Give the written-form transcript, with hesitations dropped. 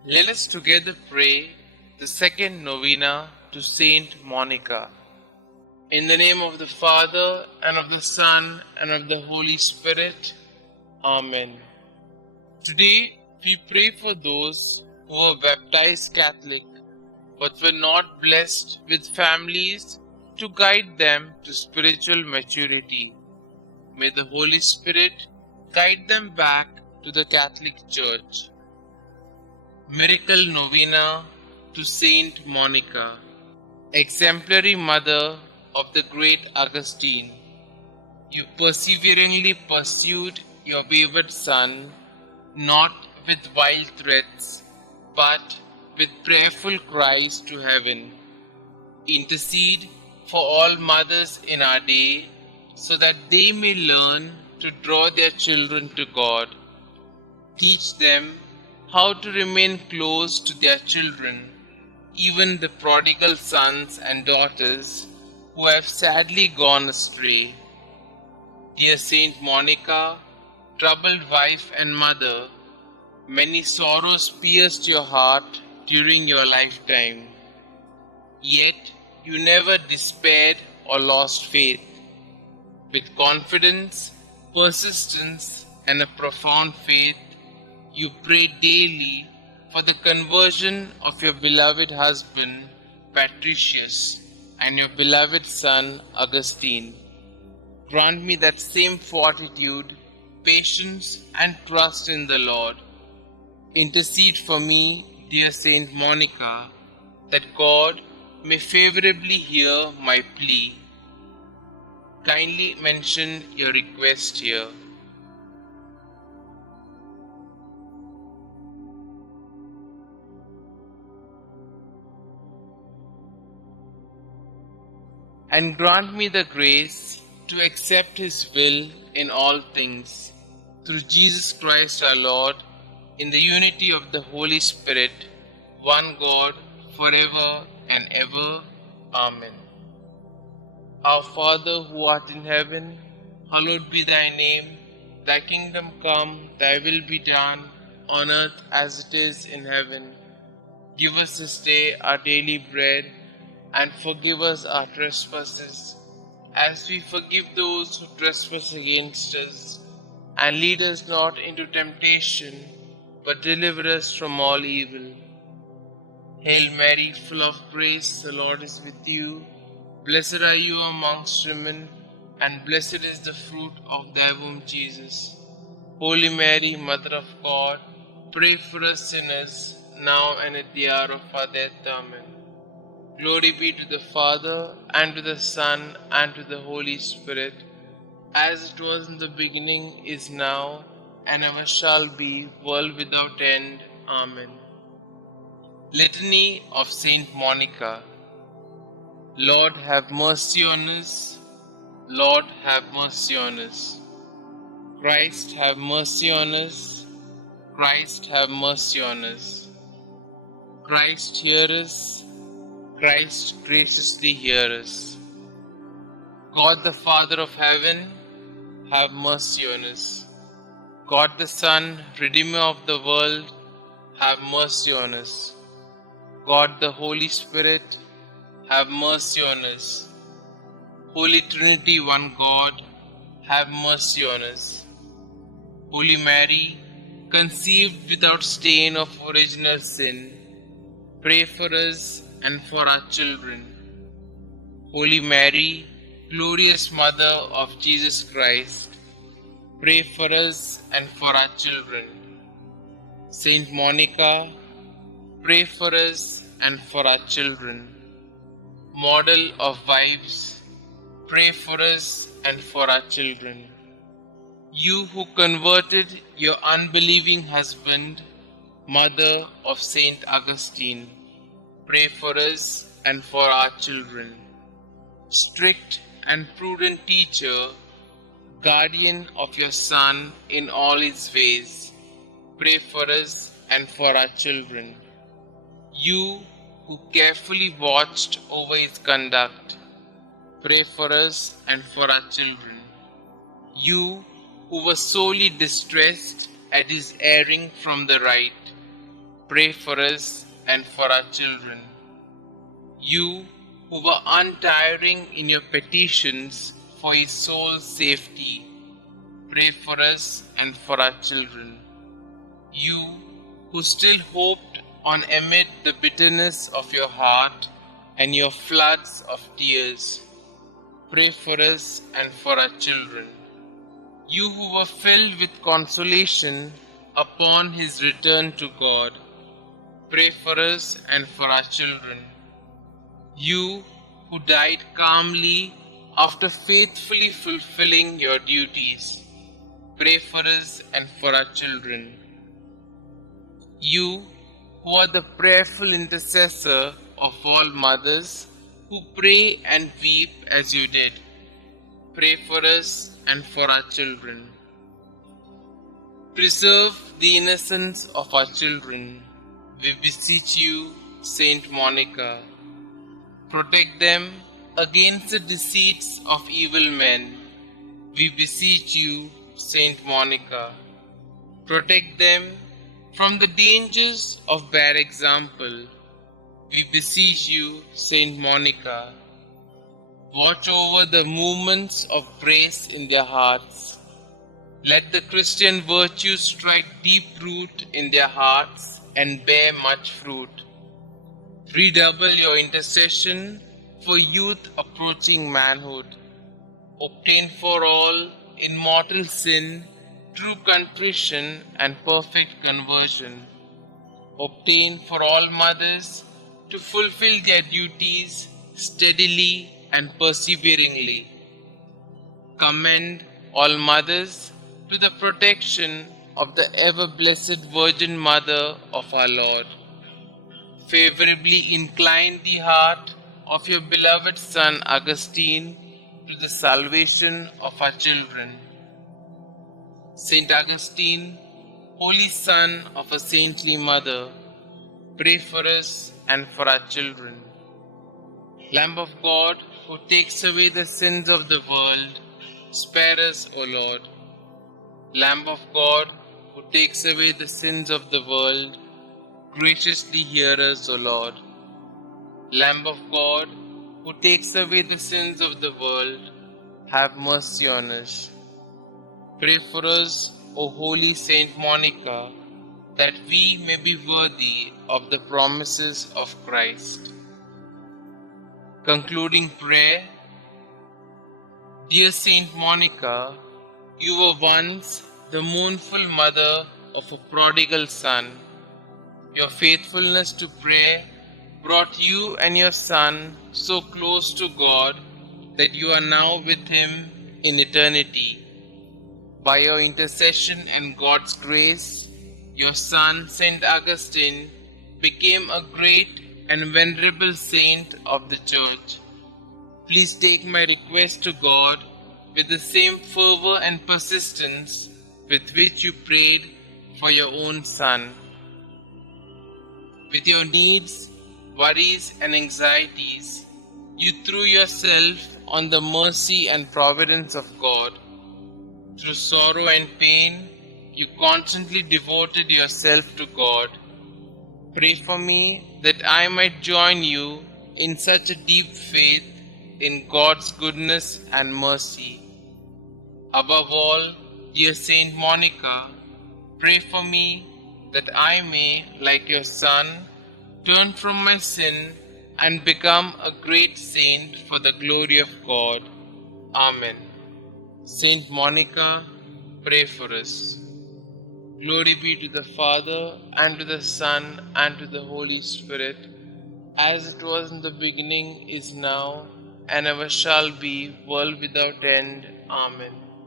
Let us together pray the second novena to Saint Monica. In the name of the Father, and of the Son, and of the Holy Spirit. Amen. Today we pray for those who were baptized Catholic but were not blessed with families to guide them to spiritual maturity. May the Holy Spirit guide them back to the Catholic Church. Miracle Novena to Saint Monica, exemplary mother of the great Augustine. You perseveringly pursued your wayward son, not with wild threats, but with prayerful cries to heaven. Intercede for all mothers in our day, so that they may learn to draw their children to God. Teach them how to remain close to their children, even the prodigal sons and daughters who have sadly gone astray. Dear Saint Monica, troubled wife and mother, many sorrows pierced your heart during your lifetime. Yet you never despaired or lost faith. With confidence, persistence, and a profound faith, you prayed daily for the conversion of your beloved husband, Patricius, and your beloved son, Augustine. Grant me that same fortitude, patience, and trust in the Lord. Intercede for me, dear Saint Monica, that God may favorably hear my plea. Kindly mention your request here. And grant me the grace to accept His will in all things, through Jesus Christ our Lord, in the unity of the Holy Spirit, one God, forever and ever. Amen. Our Father who art in heaven, hallowed be thy name. Thy kingdom come, thy will be done, on earth as it is in heaven. Give us this day our daily bread, and forgive us our trespasses, as we forgive those who trespass against us. And lead us not into temptation, but deliver us from all evil. Hail Mary, full of grace, the Lord is with you. Blessed are you amongst women, and blessed is the fruit of thy womb, Jesus. Holy Mary, Mother of God, pray for us sinners, now and at the hour of our death. Amen. Glory be to the Father, and to the Son, and to the Holy Spirit, as it was in the beginning, is now, and ever shall be, world without end. Amen. Litany of Saint Monica. Lord, have mercy on us. Lord, have mercy on us. Christ, have mercy on us. Christ, have mercy on us. Christ, hear us. Christ, graciously hear us. God the Father of heaven, have mercy on us. God the Son, Redeemer of the world, have mercy on us. God the Holy Spirit, have mercy on us. Holy Trinity, one God, have mercy on us. Holy Mary, conceived without stain of original sin, pray for us and for our children. Holy Mary, glorious Mother of Jesus Christ, pray for us and for our children. Saint Monica, pray for us and for our children. Model of wives, pray for us and for our children. You who converted your unbelieving husband, Mother of Saint Augustine, pray for us and for our children. Strict and prudent teacher, guardian of your Son in all his ways, pray for us and for our children. You who carefully watched over his conduct, pray for us and for our children. You who were sorely distressed at his erring from the right, pray for us and for our children. You who were untiring in your petitions for his soul's safety, pray for us and for our children. You who still hoped on amid the bitterness of your heart and your floods of tears, pray for us and for our children. You who were filled with consolation upon his return to God, pray for us and for our children. You who died calmly after faithfully fulfilling your duties, pray for us and for our children. You who are the prayerful intercessor of all mothers who pray and weep as you did, pray for us and for our children. Preserve the innocence of our children, we beseech you, Saint Monica. Protect them against the deceits of evil men, we beseech you, Saint Monica. Protect them from the dangers of bad example, we beseech you, Saint Monica. Watch over the movements of praise in their hearts. Let the Christian virtues strike deep root in their hearts and bear much fruit. Redouble your intercession for youth approaching manhood. Obtain for all in mortal sin true contrition and perfect conversion. Obtain for all mothers to fulfill their duties steadily and perseveringly. Commend all mothers to the protection of the ever-blessed Virgin Mother of our Lord. Favorably incline the heart of your beloved son Augustine to the salvation of our children. Saint Augustine, holy son of a saintly mother, pray for us and for our children. Lamb of God, who takes away the sins of the world, spare us, O Lord. Lamb of God, who takes away the sins of the world, graciously hear us, O Lord. Lamb of God, who takes away the sins of the world, have mercy on us. Pray for us, O holy Saint Monica, that we may be worthy of the promises of Christ. Concluding prayer. Dear Saint Monica, you were once the mournful mother of a prodigal son. Your faithfulness to prayer brought you and your son so close to God that you are now with him in eternity. By your intercession and God's grace, your son, Saint Augustine, became a great and venerable saint of the Church. Please take my request to God with the same fervor and persistence with which you prayed for your own son. With your needs, worries, and anxieties, you threw yourself on the mercy and providence of God. Through sorrow and pain, you constantly devoted yourself to God. Pray for me that I might join you in such a deep faith in God's goodness and mercy. Above all, dear Saint Monica, pray for me that I may, like your son, turn from my sin and become a great saint for the glory of God. Amen. Saint Monica, pray for us. Glory be to the Father, and to the Son, and to the Holy Spirit, as it was in the beginning, is now, and ever shall be, world without end. Amen.